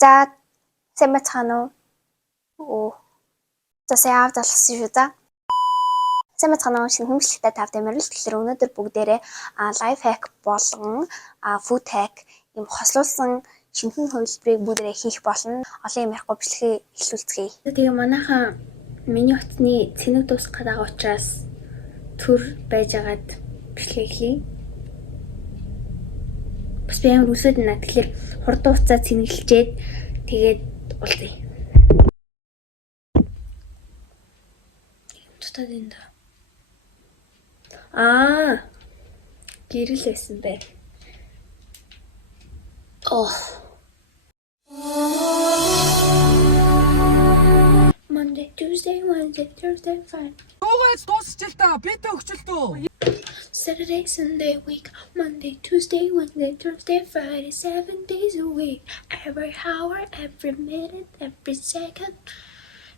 За сайн бацгаана уу? Оо. За сайн аваад алгасан шүү за. Сайн бацгаана уу? Шинэ хэмжлэгтэй тавтай мэрэл. Тэгэхээр өнөөдөр бүгдээрээ лайф хак болгон фуд хак юм хослуулсан шинэхэн хувилбарыг бүгдээрээ хийх болно. Олон юм ярихгүй бичлэгээ эхлүүлцгээе. Тэгээ манайхан миний утасны цэник дуусах гэдэг учраас төр байжгаад бичлэгээ эхлэе. Бас би амар үсэд наа. Тэгэхээр хурдан хугацаа цэнгэлжээд тэгээд уулзъя. Тутаад энэ да. Гэрэл байсан бай. Monday, Tuesday, Wednesday, Thursday, Friday. Дуугаас дуусчих л та. Битээ өгчлөлтөө. Saturday, Sunday, week. Monday, Tuesday, Wednesday, Thursday, Friday. 7 days a week. Every hour, every minute, every second.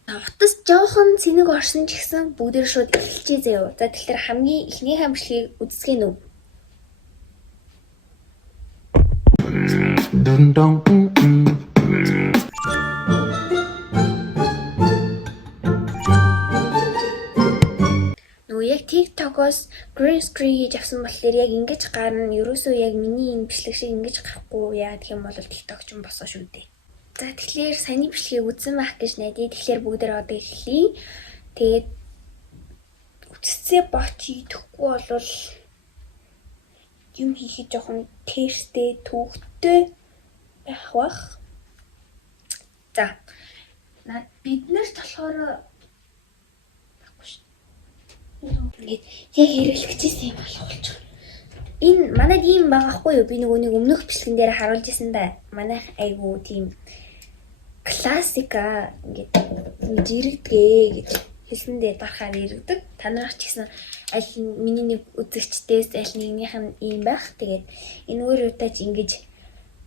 Утас жоохон цэник орсон ч гэсэн бүгдээр шууд эхэлчихье заяа. За тэгэхээр хамгийн эхний хамжлыг үзсгэн үү? Нөгөө яг TikTok-оос green screen хийж авсан болохоор яг ингэж гарна. Ерөөсөө яг миний энэ бичлэг шиг ингэж гарахгүй яа гэх юм бол TikTok ч юм босоо шүү дээ. За тэгэхээр саяны бичлэгийг үзсэн байх гэж найдаа. Тэгэхээр бүгдээр одоо эхлэе. Тэгээд үтсцээ боч идэхгүй болвол юм хийхэд жоохон тэрстэй төвхтэй байх бах. За. Бид нарт болохоор ингээд яг хэрэглэгчсэн юм болохгүй. Энэ манайд ийм байгаахгүй юу? Би нэг өмнөх бичлэгэн дээр харуулж ирсэн да. Манайх айгу тийм классика ингээд жирэгдгээ гэж хэлсэндээ дарахаар иргэдэг. Та нарах ч гэсэн аль миний нэг үзэгчдээс аль нэгнийх нь ийм байх. Тэгээд энэ өөрөөдөө ч ингэж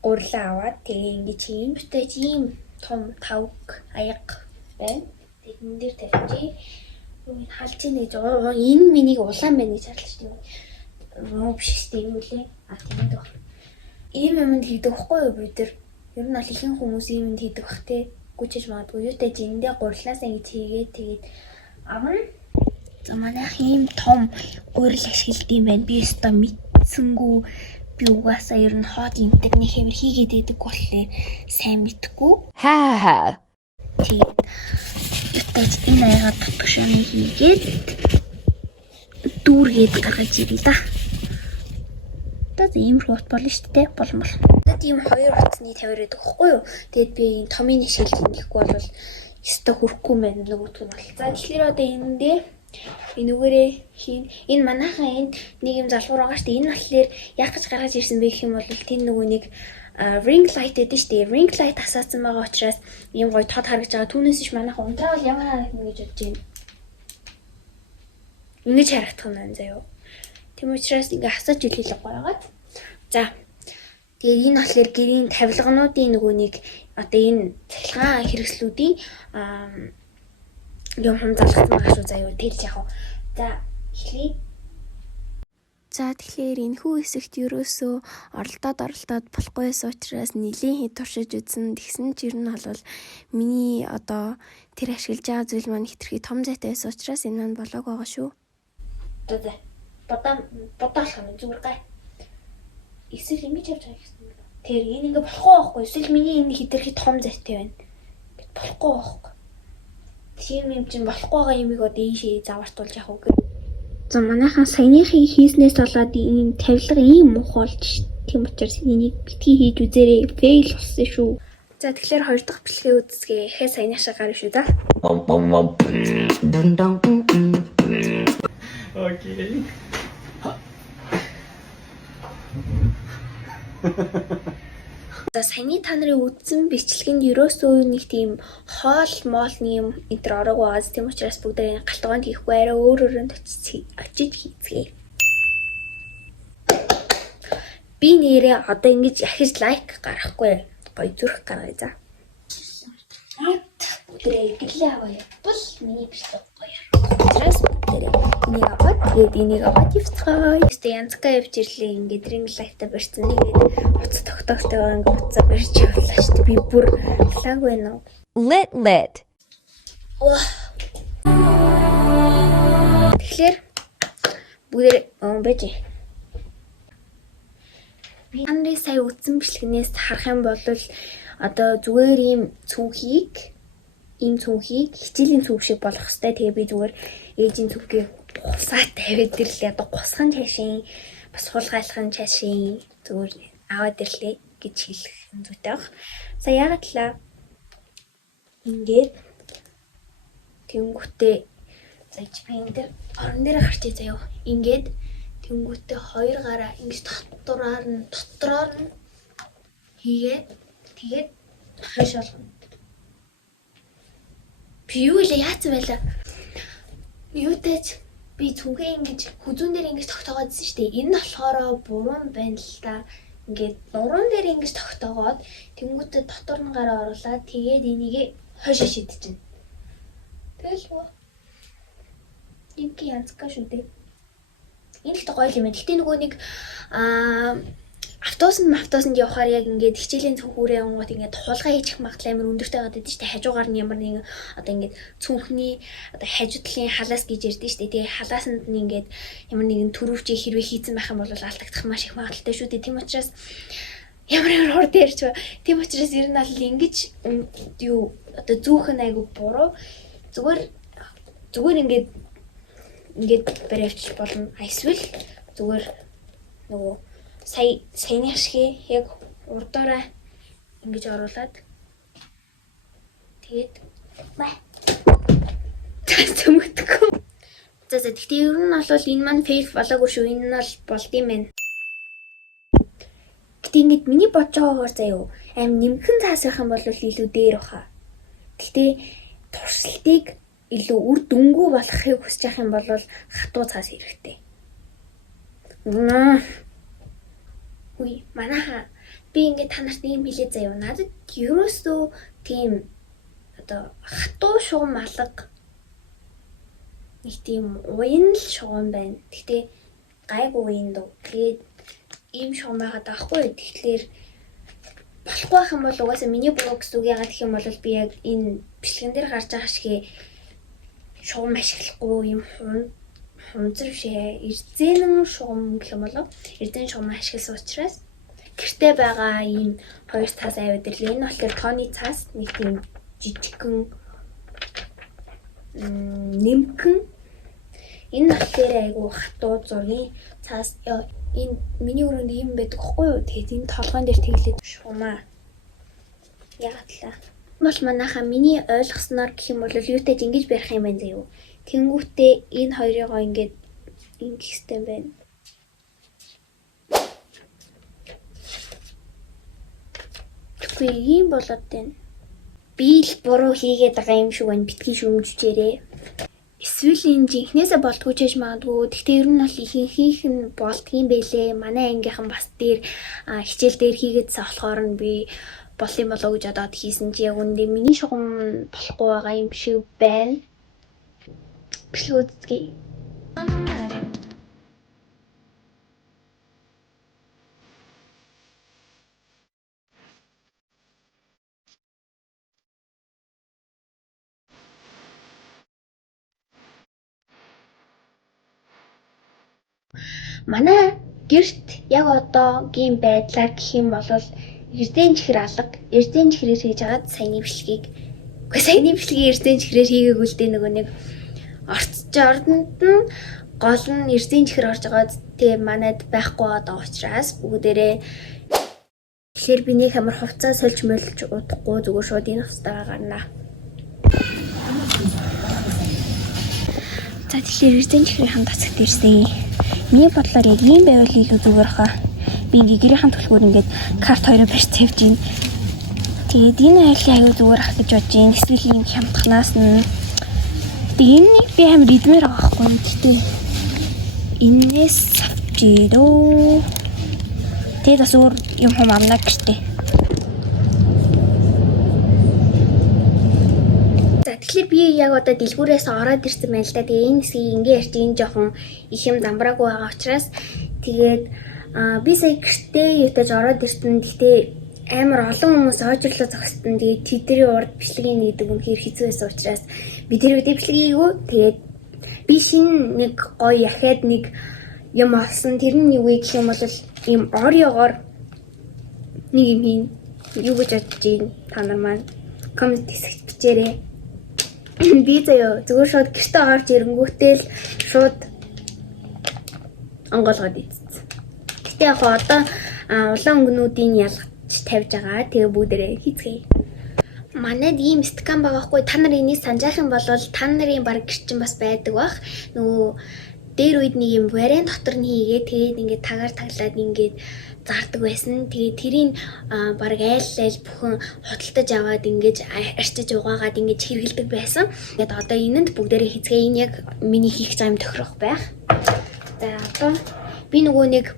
гурлаа аваад тэгээ ингэж ийм битэж ийм том тавг аяг байна. Тэгээд энэ дээр тавьчих. Энэ халж ийнэ гэж энэ минийг улаан байна гэж харлаж тийм. Муу биш шүү дээ юм үлээ. Тийм дээ. Ийм юмд хийдэг байхгүй юу бид нар? Ер нь аль ихэнх хүмүүс иймд хийдэг бах те. Гүчиж магадгүй юу те зиндээ гурлаас ингэж хийгээд тэгээд авна. За манайх ийм том гурил ашиглад юм байна. Би өстө мэдсэнгүү би угаасаа ер нь хот интернет хэмэр хийгээд идэг болохоор сайн мэдгүй. Тэгээд ятаж энэ аяга татгшааны хийгээд дүүргээд гаргаж ирээ да. Тэгээд ийм хот болно шүү дээ. Болон. Тийм хоёр утасны тавиар байдаг байхгүй юу? Тэгэд би энэ томын ашиглаж нэхгүй бол өстө хүрхгүй мэн нөгөөдг нь бол. За тэгэхээр одоо эндээ энүүгээрээ хийн. Энэ манайхан энд нэг юм залгуур байгаа шүү дээ. Энэ болохоор яг гэж гаргаж ирсэн бэ гэх юм бол тийм нөгөө нэг ring light гэдэг шүү дээ. Ring light асаасан байгаа учраас ийм гоё тод харагдаж байгаа. Түүнээс ш манайхан унтраа бол ямар харагдана гэж бодож байна. Ингэж харагдах нь байна заяа. Тийм учраас ингээ асууж илүүлэх гоёгаад. За. Тэгээд энэ болохоор гэрийн тавилгануудын нөгөө нэг одоо энэ цахилгаан хэрэгслүүдийн юм хамгаалсан байгаа шүү заяа. Тэрж яг. За эхлэе. За тэгэхээр энэхүү хэсэгт ерөөсөө оролдоод болохгүй байсан учраас нэлийн хэд туршиж үзсэн. Тэгсэн ч ер нь бол миний одоо тэр ашиглаж байгаа зүйл маань хэтэрхий том зайтай байсан учраас энэ маань болоог байгаа шүү. За. Бодоолох юм зүгээр гай. Эсвэл ингэж явж байгаа гэсэн. Тэр энэ ингээ болохгүй байхгүй. Эсвэл миний энэ хэтэрхий том зайтай байна. Болохгүй байхгүй. Тийм юм чинь болохгүй байгаа юмыг одоо ийшээ завартуулж явах үг. За манайхан саяныхын хийснээс болоод энэ тавилга ийм муухай болж тийм учраас энийг битгий хийж үзээрэй. Фейл болсон шүү. За тэгэхээр хоёр дахь бичлэгээ үзсгээ. Хэ саяных шиг гарна шүү да. Окей. За саяны та нарын үзсэн бичлэгэнд ерөөсөө нэг тийм хоол моолны юм энтер ороог байгаас тийм учраас бүгдээ галтгоонд хийхгүй арай өөр очиж хийцгээе. Би нэрээ одоо ингэж ахиж лайк гаргахгүй гоё зүрх гаргая за. Бүгдээ гэлээ аваа явбал миний бичлэг гоё. Тэрс бүгдээ Энийг аваад тэгээд энийг аваад явцгаая. Тэстэ янзгаа явж ирлээ. Ингээд ring light-а барьсан. Нэгээд уц тогтоогтой ингээд уцаа барьж явлаа шүү дээ. Би бүр лаг байна уу? Lit. Тэгэхээр бүгд байж. Би анри сая үтсэн бичлэгнээс харах юм бол одоо зүгээр ийм цүнхийг хичээлийн цүнх шиг болох хэвээр. Тэгээ би зүгээр ээжийн цүнхийг гусаа тавиад ирлээ. Одоо гусхан чашийн бас хулгайлахын чашийн зүгээр аваад ирлээ гэж хэлэх зүйтэй баг. За яагаад талаа ингээд тэнгүүтээ зайч би энэ дээр орон дээр гарчээ заяа. Ингээд тэнгүүтээ хоёр гараа ингэж дотороор нь хийгээд тэгээд хойш олгоно. Би юу л яатсан байлаа. Юутэйч би цүнхээ ингэж хүзүүн дээр ингэж тогтоогоодсэн шүү дээ. Энэ нь болохоор буруу байна л та. Ингээд нуруунд дээр ингэж тогтоогоод тэнгүүтээ дотор нь гараа оруулаад тэгээд энийг хойш шидчихнэ. Тэгэл уу. Инки янзгаа шүү дээ. Энэ ихтэй гоё юм байна. Гэтэ нөгөө нэг автобусанд явахаар яг ингээд хичээлийн цүнхүүрээ онгот ингээд хулгай хийчих магадлал амар өндөртэй байдаг шүү дээ. Хажуугаар нь ямар нэгэн одоо ингээд цүнхний одоо хажуудлын халаас гэж ярьдэн шүү дээ. Тэгээ халаасанд нь ингээд ямар нэгэн төрөвчийг хэрвээ хийцэн байх юм бол алдагдах маш их магадлалтай шүү дээ. Тийм учраас ямар хурд ярьж ба. Тийм учраас ер нь аль ингэж юу одоо зүүх нь айгу буруу. Зүгээр ингээд барайвч болно. Эсвэл зүгээр нөгөө саяны ашиг яг урдаараа ингэж оруулаад тэгээд цөмөгдөхгүй. За тэгтээ ер нь бол энэ маань фейл болоогүй шүү. Энэ нь бол болд юм байна. Гэтэ ингэж миний бодож байгаагаар заяа нэмхэн цаас байх юм бол илүү дээр баха. Гэтэ туршилтыг илүү үр дүнгүй болохыг хүсэж байгаа юм бол хатуу цаас хэрэгтэй. Үгүй манайха би ингээд та нарт ийм хэлээ заяа. Надад ерөөсөө тийм одоо хатуу шугам алга нэг тийм уян л шугам байна. Гэхдээ гайгүй уян дөө. Тэгээд ийм шугам байгаад байхгүй. Тэгэхээр болохгүй байх юм бол угаасаа миний буруу гэсэн үг. Яагаад гэх юм бол би яг энэ бичлэгэн дээр гарч байгаа шиг шугам ашиглахгүй юм хунзар бишээ. Эрзэнэн шугам гэх юм болов. Эрзэн шугам ашигласан учраас гэртээ байгаа ийм хоёр цаас аваад ирлээ. Энэ болохоор тооны цаас нэг тийм жижигхэн нэмхэн. Энэ болохоор айгу хатуу зургийн цаас. Энэ миний өрөөнд ийм байдаг хгүй юу? Тэгээд энэ толгойн дээр тэглээд шугамаа. Яагаад талаа? Бол манайха миний ойлгосноор гэх юм бол юутай ингэж барих юм байна заяа. Тэнгүүтээ энэ хоёрыгоо ингээд ингэх хэрэгтэй байна. Тэгвэл ийм болоод байна. Би л буруу хийгээд байгаа юм шиг байна. Битгий шүүмжчээрээ. Эсвэл энэ жинхнээсээ болдгоо ч гэж магадгүй. Гэхдээ ер нь бол ихэнх нь болдгийм байлээ. Манай ангийнхан бас дээр хичээл дээр хийгээдсэн болохоор нь би болын болоо гэж одоод хийсэн чи яг үндэ миний шугам болохгүй байгаа юм шиг байна. Бичлэг үзье. Манай гэрт яг одоогийн байдлаар гэх юм бол эрдэн чихэр алга. Эрдэн чихрээр хийж агаад саяны бичлэгийг эрдэн чихрээр хийгээгүй л дээ нөгөө нэг ордонд нь гол нь эрдэн чихэр орж агаад тэг манайд байхгүй байгаа учраас бүгдээрээ тэгэхээр би нэг амар хувцас сольж мөлж удахгүй зүгээр шууд энэ хувцастайгаа гарнаа. За тэгэхээр эрдэн чихрийн хам тасагт ирсэн. Миний бодлоор яг ийм байвал илүү зүгээр хаа. Би ингээ гэрийнхэн төлхөөр ингээд карт хоёроо барьж тавьж гин. Тэгээд энэ айлын аюу зүгээр ах гэж бодож гин. Эсвэл юм хямдханаас нь. Тэгээд энэнийг би амар идмээр байгаа байхгүй. Гэхдээ энээс авчирөө. Тэгээд бас өөр юм хум амнаа гэртээ. За тэгэхээр би яг одоо дэлгүүрээс ороод ирсэн байна л да. Тэгээ энэ хэсгийг ингээ ярьж энэ жоохон их юм замбраагүй байгаа учраас тэгээд би сая гэртээ ятаж ороод ирсэн. Гэхдээ амар олон хүмүүс ойжрлоо зогссон. Тэгээд тэдний урд бичлэгийг нээдэг үнэхээр хэцүү байсан учраас би тэр үедээ бичлэгийг өгөө. Тэгээд би шинэ нэг гоё яхаад нэг юм олсон. Тэр нь юу вэ гэх юм бол ийм Ореогоор нэг юм хийн. Юу гэж бодож байна та нар маань коммент хэсэгт бичээрэй. Би заяа зүгээр шууд гэртээ орж ирэнгүүтэл шууд онгоолгоод ийцсэн. Гэтэ яг одоо улаан өнгөнүүдийн ялгаж тавьж байгаа. Тэгээ бүгдээрээ хийцгээе. Манайд ийм стакан байгаа хгүй. Та нар энийг санджаах юм бол та нарын баг гэрчин бас байдаг бах. Нөгөө дээр үед нэг юм вариант дотор нь хийгээд тэгээд ингээд тагаар таглаад ингээд зардаг байсан. Тэгээд тэрийг баг айл бүхэн худалдаж аваад ингээд арчиж угаагаад ингээд хэргэлдэг байсан. Тэгээд одоо энэнд бүгдээрээ хийцгээ. Энэ яг миний хийх зам тохирох байх. За одоо би нөгөө нэг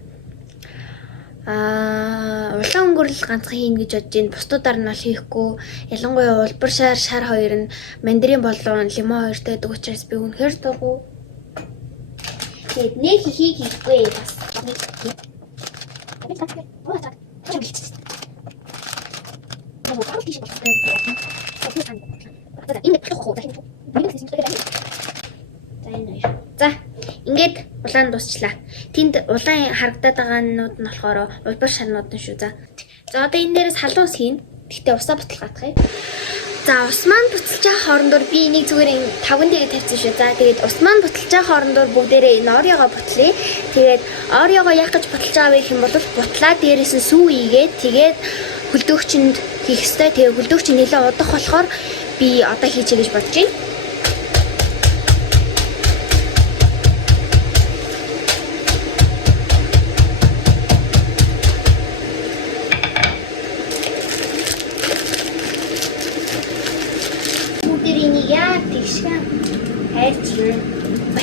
улаан өнгөрл ганцхан хийн гэж бодож байна. Бусдуудаар нь бол хийхгүй. Ялангуяа улбар шар хоёр нь мандарин болон лимон хоёртой байдаг учраас би үнэхээр дургу. Тэгээд нэг хийхгүй бас. За ингээд улаан дуусчлаа. Тэнд улаан харагдаад байгаа нууд нь болохоор улбар шарнууд нь шүү. За одоо энэ дээрээс халуун ус хийн. Гэхдээ усаа бутал гатгая. За ус маань буцалж байгаа хоорондоор би энийг зүгээр тавган дээр тавьсан шүү. За тэгээд ус маань буцалж байгаа хоорондоор бүгдээрээ энэ Ореогоо бутлаа. Тэгээд Ореогоо яах гэж бутлаж байгаа вэ гэх юм бол бутлаа дээрээс нь сүү ийгээд тэгээд хөлдөөгчөнд хийх ёстой. Тэгээд хөлдөөгч нэлээд удах болохоор би одоо хийчихье гэж бодож байна.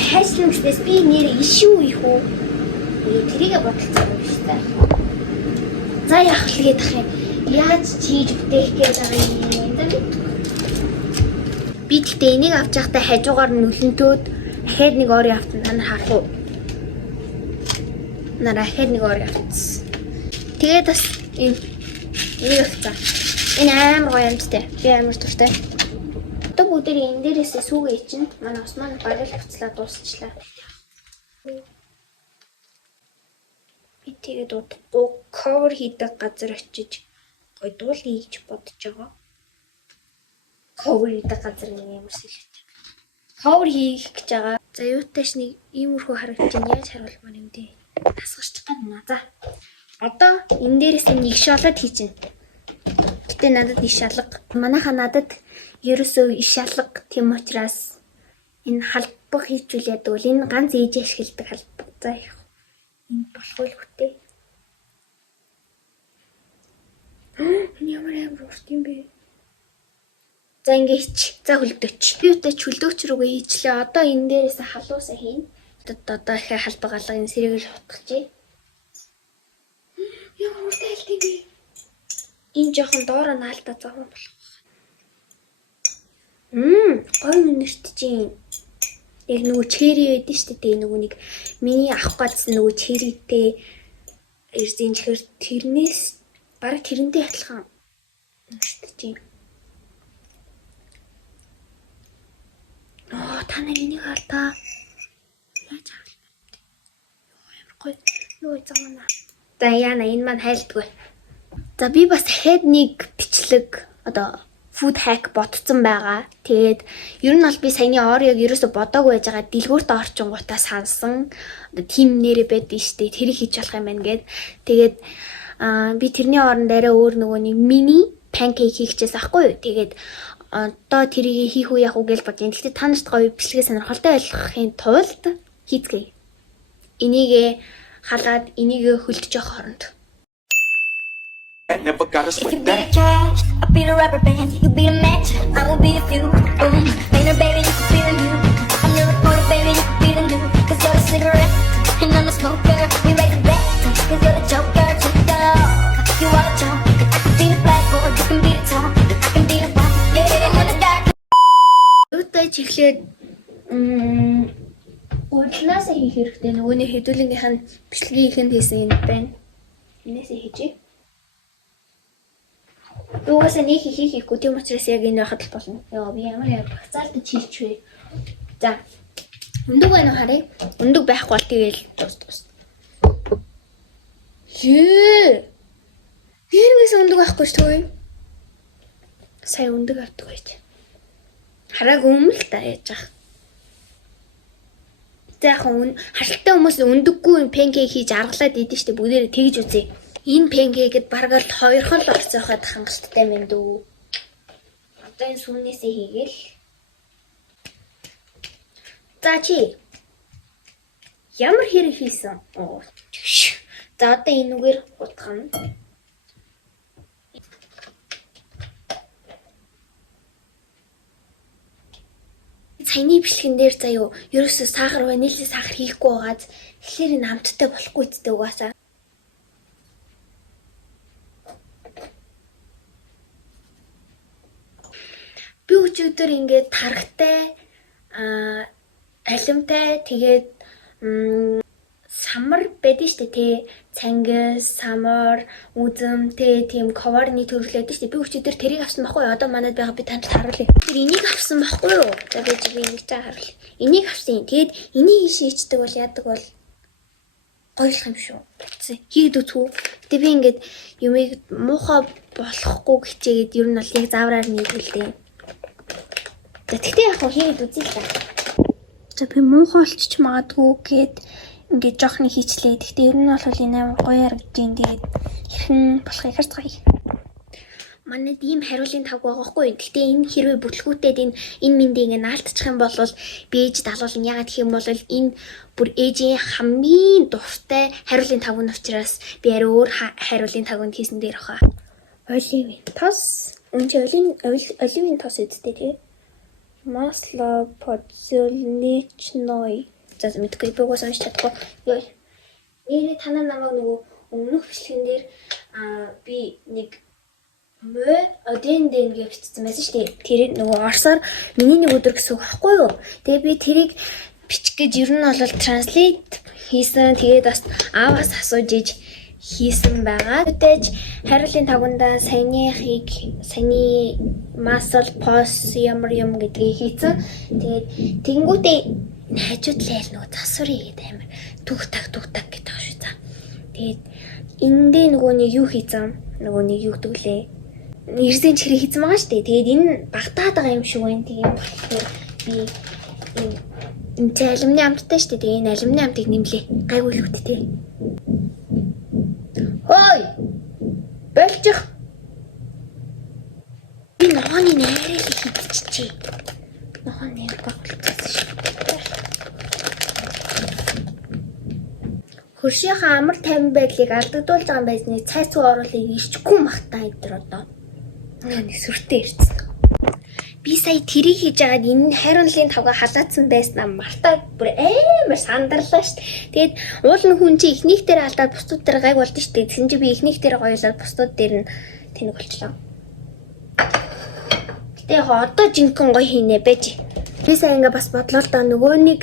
Хайшлан гэснээс би нэр ишүү их үү. Тэрийгэ бодолцсон юм шүү дээ. За яах вэ гэдэг юм. Яаж чийж бүтээх гэж байгаа юм бэ? Би тэгтээ энийг авч явахдаа хажуугаар нь нүлэнтөөд ахаад нэг орой автсан. Та нар харах уу? Ахаад нэг орой автсан. Тэгээд бас энийг авцсан. Энэ амар гоё юм тест. Би амар дуртай. Одоо бүгдээ энэ дээрээсээ сүүгээ чинь манай ус маань барил буцлаа дуусчлаа. Би тэгээд удахгүй cover хийдэг газар очиж гоё дуул хийж бодож байгаа. Cover хийдэг газар нэг юм хэлээд. Cover хийх гэж байгаа. За юутайш нэг иймэрхүү харагдаж яаж харуулмаар юм дээ. Тасгарч гэнэ. За. Одоо энэ дээрээсээ нэг шалаад хийчихнэ. Гэтэ надад иш шалга. Манайха надад ерөөсөө иш шалга тийм учраас энэ халбаг хийжүүлээд бол энэ ганц ээж ашигладаг халбаг. За яах. Энэ болох үл хөтэй. Ямар урт юм бэ? За ингэж. За хөлдөөч. Би өтөч хөлдөөгч рүүгээ хийчлээ. Одоо энэ дээрээс халуусаа хийн. Одоо их халбаг алга энэ сэрээгээр хутгалжээ. Ямар урт айлт юм бэ? Энэ жоохон доороо наалтаа зовхон болох. Гой нэртжин. Яг нөгөө чери байдаг шүү дээ. Нөгөө нэг миний авах гэсэн нөгөө черитэй ирсэн чихэр тэрнээс бараг тэрнтэй адилхан нэртжин. Та нар энийг хардаа. Яаж авах юм бэ? Ямар гоё. Юу замана. За яана энэ маань хайлтгүй. За би бас дахиад нэг бичлэг одоо food hack ботцсон байгаа. Тэгээд ер нь бол би саяны Ореог ерөөсө бодоогүй байж байгаа дэлгүүрт орчингуудаа сансан. Одоо тим нэрэ байдсан штэ. Тэрийг хийж болох юм байна гэд. Тэгээд би тэрний оронд арай өөр нөгөө нэг мини pancake хийчихсэн аахгүй юу. Тэгээд одоо тэрийг хийх үү яах уу гэж бодож байна. Гэхдээ та нарт гоё бичлэгээ сонирхолтой болгохын тулд хийцгээе. Энийг халаад энийг хөлдөж явах хооронд. Never got us You like be the that. cash, I'll be the rubber band, you be the match, I will be the fuel. Boom, painter baby, you can feel you. I'm your reporter baby, you can be the new. Cause you're the cigarette, and I'm the smoker. We raise the bet, cause you're the joker. To the dog, you are the jump. I can be the black or you can be the top. I can be the one, yeah, in the dark. Тэгээд гуйлнаас хийх хэрэгтэй. Нөгөөний хэдүүлгийнх нь бичлэгийн ихэнд хийсэн юм байна. Энээсээ хийжээ. Угаасаа нэг хийхгүй тийм учраас яг энэ байхад л болно. Яа би ямар яг багцаалтаж хийчихвэ. За. Өндөг байна уу харъя? Өндөг байхгүй бол тэгэл дуус. Ее. Нэрнээс өндөг байхгүй ч тгүй. Сая өндөг авдаг байж. Хараагүй юм л та яаж ах. Заахан хашилттай хүмүүс өндөггүй панкейк хийж аргалаад идэв штэ бүгдээрээ тэгж үзье. Энэ панкейкэд бараг л хоёрхон л орцоохоод хангалттай юм дүү. Одоо энэ сүнээсээ хийгээл. За чи ямар хэрэг хийсэн? За одоо энүүгээр утгана. Саяны бичлэгэн дээр заяо ерөөсөө сахар ваниль сахар хийхгүй байгаад тэгэхээр энэ амттай болохгүй зү угаасаа. Би өчигдөр ингээд тархтай алимтай тэгээд самар байдэн штэ тий цангис самар үзэмтэй тийм коварны төрлөөд штэ би өчигдөр тэрийг авсан байхгүй одоо манайд байгаа би танд харуулъя. Тэр энийг авсан байхгүй юу? За би энийг цаа харуулъя. Энийг авсан. Тэгээд энийг шийддэг бол яадаг бол гоёлох юм шүү. Хийгээд үзв. Гэтэ би ингээд юмыг муухай болохгүй хичээгээд ер нь бол яг заавраар нийлүүлдэг. За тэгтээ яг хийгээд үзье л да. За би муухай болчих магадгүй гэд ингээд жоохны хийчлээ. Гэхдээ ер нь бол энэ амар гоё харагдیں۔ Тэгээд хэрхэн болохыг харцгаая. Манайд ийм хариулын тав байгаа хгүй. Гэхдээ энэ хэрвээ бүтлгүүтээд энэ мэндийг ингээд наалтчих юм бол би ээж далуулна. Ягаад гэх юм бол энэ бүр ээжийн хамгийн дуртай хариулын тав нь учраас би арай өөр хариулын тавд хийсэн дээр баха. Оливын тос. Үнэ оливын тос үсттэй тий. Масло подсолнечной. За мэдгүй би угаасаа уншиж чадахгүй. Нэрээ танаа намайг нөгөө өмнөх бичлэгэн дээр би нэг оден гэж бичсэн байсан шүү дээ. Тэр нөгөө орсоор миний нэг өдөр гэсэн үг байхгүй юу? Тэгээ би тэрийг бичих гэж ер нь бол транслейт хийсэн. Тэгээд бас ааваас асууж иж хийсэн байгаа. Тэтэйж хариулын тавгандаа саяны масл пос ямар юм гэдгийг хийсэн. Тэгээд тэгэнгүүтээ хажууд л айл нөгөө засварыг гэдэг амар түг таг гэдэг шүү за. Тэгээд эндээ нөгөө нэг юу хийсэн? Нөгөө нэг юу гэдгэлээ. Нэрсэн чирээ хийсэн байгаа шүү дээ. Тэгээд энэ багтаад байгаа юм шиг байна. Тэгээд болохоор би энэ алюминий амттай шүү дээ. Тэгээд энэ алюминий амтыг нэмлээ. Гайгүй л үттэй. Хой! Болчих. Би ногооны нээрээ л хийчихчээ. Ногоон нээр багтчихсан шүү. Хөршийнхаа амар тайван байдлыг алдагдуулж байгаа юм байсны цай цуу оруулыг ирчихгүй махтаа энэ одоо. Нэг сүртэй ирсэн. Би сая тэрийг хийж агаад энэ хайруулын тавга халаацсан байснаа мартаад бүр амар сандарлаа шүү дээ. Тэгээд уул нь хүн чи ихнийх дээр алдаад бусдууд дээр гайг болд нь шүү дээ. Тэгсэн чи би ихнийх дээр гоёлоод бусдууд дээр нь тэнэг болчлоо. Гэтэ яг одоо жинхэнэ гоё хийнэ байж. Би сая ингээ бас бодлоо л да нөгөө нэг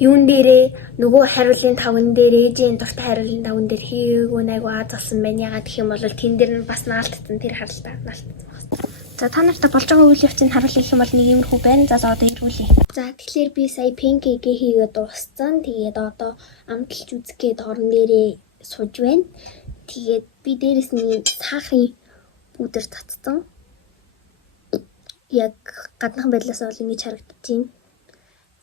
юун дээрээ нөгөө хариулын таван дээр ээжийн дуртай хариулын таван дээр хийгээгүй айгу аазалсан байна. Ягаад гэх юм бол тэн дээр нь бас наалтсан тэр харалтаа наалтсан. За та нартай болж байгаа үйл явцыг харуулах юм бол нэг юмрхүү байна. За одоо ирүүлье. За тэгэхээр би сая панкейкээ хийгээд дууссан. Тэгээд одоо амталж үзэх гээд орон дээрээ сууж байна. Тэгээд би дээрэс нь сахарын пудр татсан. Яг гаднах байдлаас бол ингэж харагдаж байна.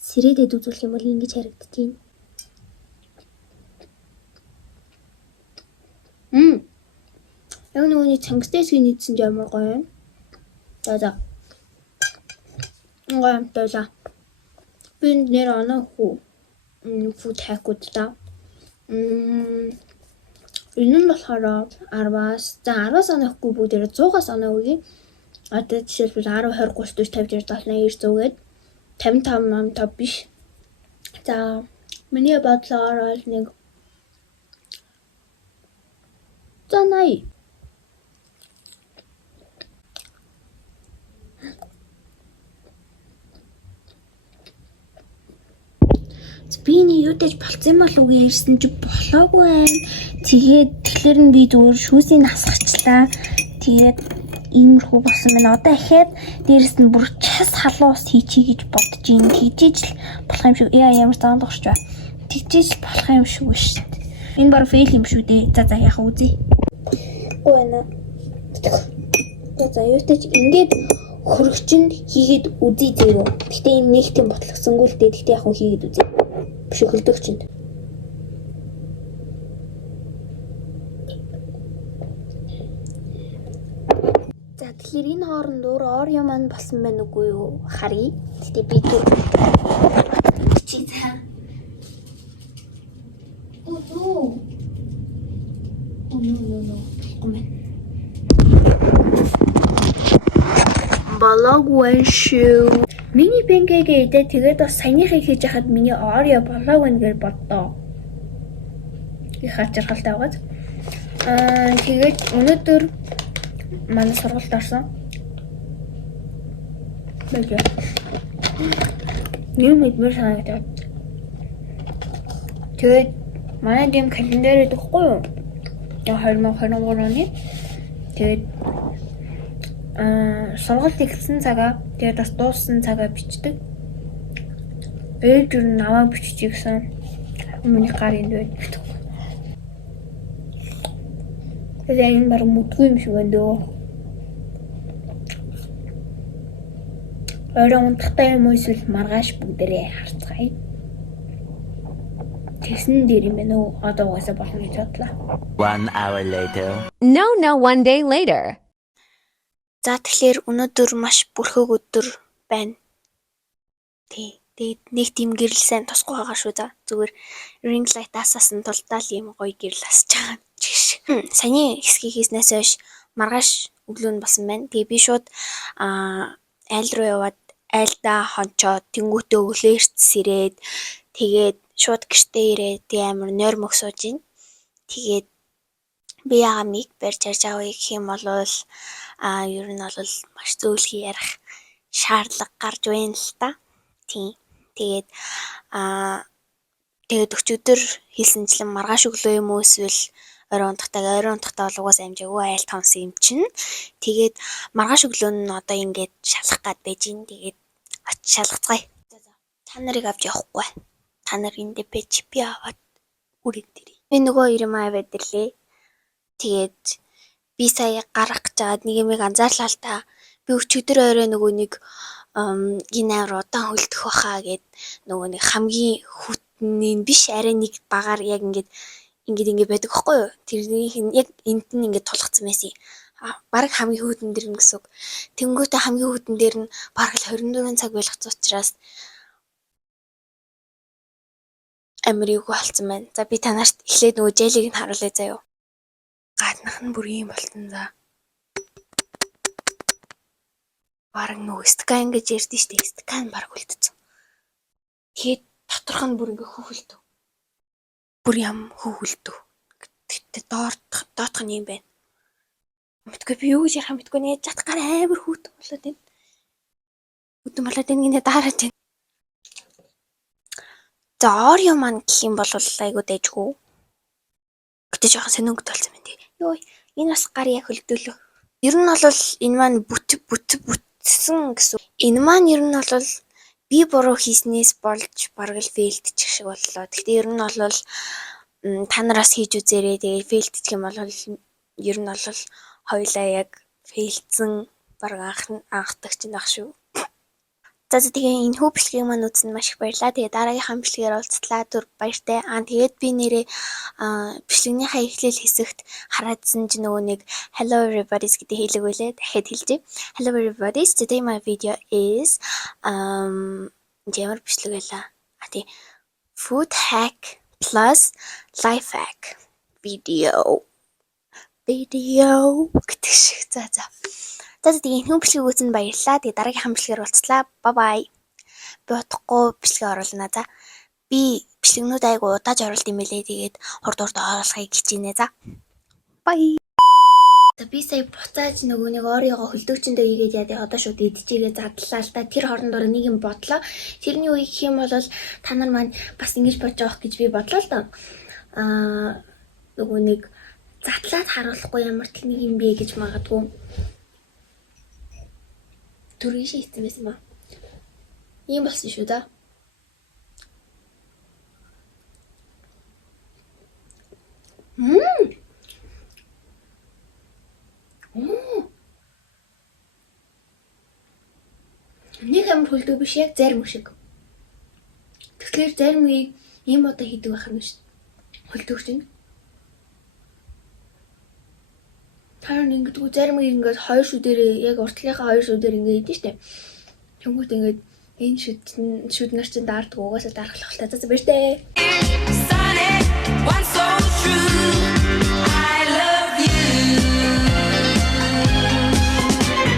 Сэрээдэд үзүүлэх юм бол ингэж харагдаж байна. Яг нөгөөний цангистэйсгийн нийцсэн жамаар гоё юм. За. Гоё за. Би нэр оноо фуд хакуд та. Энэ нь болохоор 10-аас 10-аас оноохгүй бүгдээр 100-аас оноо үгүй. Одоо жишээлбэл 10, 20, 30, 40, 50, 60, 70, 80, 100 гээд 55 биш. За миний бодлоор бол нэг 80. Биний юудаж болцсон болов уу ярьсан чи болоогүй байна. Тэгээд тэгэхээр нь би зүгээр шүүсийг насгачлаа. Тэгээд иймэрхүү болсон байна. Одоо ахаад дээрэс нь бүр час халуус хийчихье гэж бодож ийн. Тэгжиж л болох юм шүү. Ямар заан догшч ба. Тэгжиж л болох юм шүү шүү дээ. Энэ баг фейл юм шүү дээ. За яах үзье. Үгүй байна. За юутай ч ингээд хөрөгчөнд хийгээд үзье зөө. Гэтэ энэ нэг тийм ботлогсонгүй л дээ. Гэтэ яг хөө хийгээд үзье. Биш хөлдөгчөнд. За тэгэхээр энэ хооронд Орeo маань болсон байна үгүй юу? Харъя. Гэтэ би түр чи цаа. Oh no. Гомэн. Болоогүй шүү. Миний панкейк идэ тэгээд бас саяныхыг хийж хахад миний Орeo болоогүй гэж боддоо. Их хачирхалтай байгааз. Тэгээд өнөөдөр манай сургуульд орсон. Бэгэ. Нэг мэдмэр санагдаад. Тэгээд манай дэм календариуд өгөхгүй юу? 2023 оны. Тэгээд сургалт эхэлсэн цагаа тэгээд бас дууссан цагаа бичдэг. Ээж нь намайг бичиж гэсэн миний гарын дээд битв. Тэгээд энэ баг мэдгүй юм шиг байна дөө. Орой унтахтай юм уу эсвэл маргааш бүгдээрээ харцгаая. Тэсэн дээр юм байна уу? Одоо угаасаа болно гэж бодлоо. 1 hour later. No, 1 day later. За тэгэхээр өнөөдөр маш бүрхэг өдөр байна. Тэгээд нэг тийм гэрэл сайн тусгүй байгаа шүү за. Зүгээр ring light асаасан тултаа л юм гоё гэрэл асаж байгаа. Саяны хэсгийг хийснээс хойш маргааш өглөө нь болсон байна. Тэгээ би шууд айл руу яваад айлдаа хончоод тэнгуүтээ өглөө эртс ирээд тэгээд шууд гэртээ ирээд тэгээ амар нойр мөксөөж ийн. Тэгээд би яамиг барьж харж авъя гэх юм бол ер нь бол маш зөөлхий ярих шаардлага гарч байна л та. Тийм. Тэгээд өчигдөр хийсэнчлэн маргааш өглөө юм уу эсвэл орой унтахтаа бол угаасаа амжаагүй айл тонс юм чинь. Тэгээд маргааш өглөө нь одоо ингээд шалах гад байж ин. Тэгээд шалгацгаая. За. Та нарыг авч явахгүй. Та нар эндээ байж би аваад үрэн дэрээ. Би нөгөө ирэмээ аваад ирлээ. Тэгээд би сая гарах гэж байгаад нэг юм анзаарлаа л та. Би өчигдөр орой нөгөө нэг энэ авар удаан хөлдөх баха гэд нөгөө нэг хамгийн хүтний биш арай нэг багаар яг ингээд байдаг байхгүй юу? Тэрнийх нь яг энд нь ингээд тулгцсан байсан. Бараг хамгийн хүтэн дээр нь гэсэн үг. Тэнгүүтээ хамгийн хүтэн дээр нь бараг л 24 цаг байлгацсан учраас амирыг болсон байна. За би танаарт эхлээд нөгөө жэлийг нь харуулъя заяа. Гаднах нь бүр юм болсон за. Бараг нөгөө скан гэж ярьдэн штэ. Скан бараг үлдсэн. Тэгээд доторх нь бүр ингээ хөөхөлдөв. Бүр ям хөөхөлдөв. Тэгтээ доотх нь юм байна. Мэдгүй би юу гэж яхаа мэдгүй нэ жатгаар амар хүүтэн болоод байна. Хүүтэн болоод байна гинэ дараад байна. За Орeo маань гэх юм бол айгуу дэжгүй. Гэтэ жоохон сонирхолтой болсон байна тий. Йоо энэ бас гар яг хөлдөөлөө. Ер нь бол энэ маань бүтсэн гэсэн. Энэ маань ер нь бол би буруу хийснээс болж бараг л фейлдчих шиг боллоо. Гэхдээ ер нь бол та нараас хийж үзээрэй. Тэгээ фейлдчих юм бол ер нь бол хоёлаа яг фейлдсэн бараг анхдагч нах шүү. За тэгээ энэ хүү бичлэгийг маань үзсэнд маш их баярлалаа. Тэгээ дараагийнхаа бичлэгээр уулзтлаа. Түр баяртай. Тэгээд би нэрээ бичлэгнийхаа эхлэл хэсэгт хараадсан чинь нөгөө нэг hello everybody гэдэг хэлэг байлээ. Дахиад хэлжээ. Hello everybody. Today my video is ямар бичлэг байлаа. Тий. Food hack plus life hack video гэдэг шиг. За. За тэгээ энэ бичлэгийг үзсэнд баярлалаа. Тэгээ дараагийн бичлэгээр уулзлаа. Bye bye. Би утгагүй бичлэг оруулна. За. Би бичлэгнүүд айгу удааж оруулт юм байлээ. Тэгээд хурд оруулахыг хичээнэ. За. Bye. За би сая буцааж нөгөө нэг орёгоо хөлдөгчөндөө игээд яа одоо шууд идчихээ задлаа л та. Тэр хоорондоор нэг юм бодлоо. Тэрний үе гэх юм бол та нар маань бас ингэж бодож авах гэж би бодлоо л доо. Нөгөө нэг задлаад харуулахгүй ямар ч нэг юм бэ гэж магадгүй. Түргэн шийдсэн байсан ба. Ийм болсон шүү да. Нэг амар хөлдөг биш яг зарим шиг. Тэгэхээр зарим үе ийм одоо хийдэг байх юм шүү. Хөлдөгч нь. Таран ингэдэггүй зарим үе ингээд хоёр шүү дээрээ яг уртлынхаа хоёр шүү дээр ингээд идэв штэ. Тэнгүүд ингээд энэ шүд нар чинь даардаг угаасаа дарахлах таа. За баяртай. Sunny, one so true.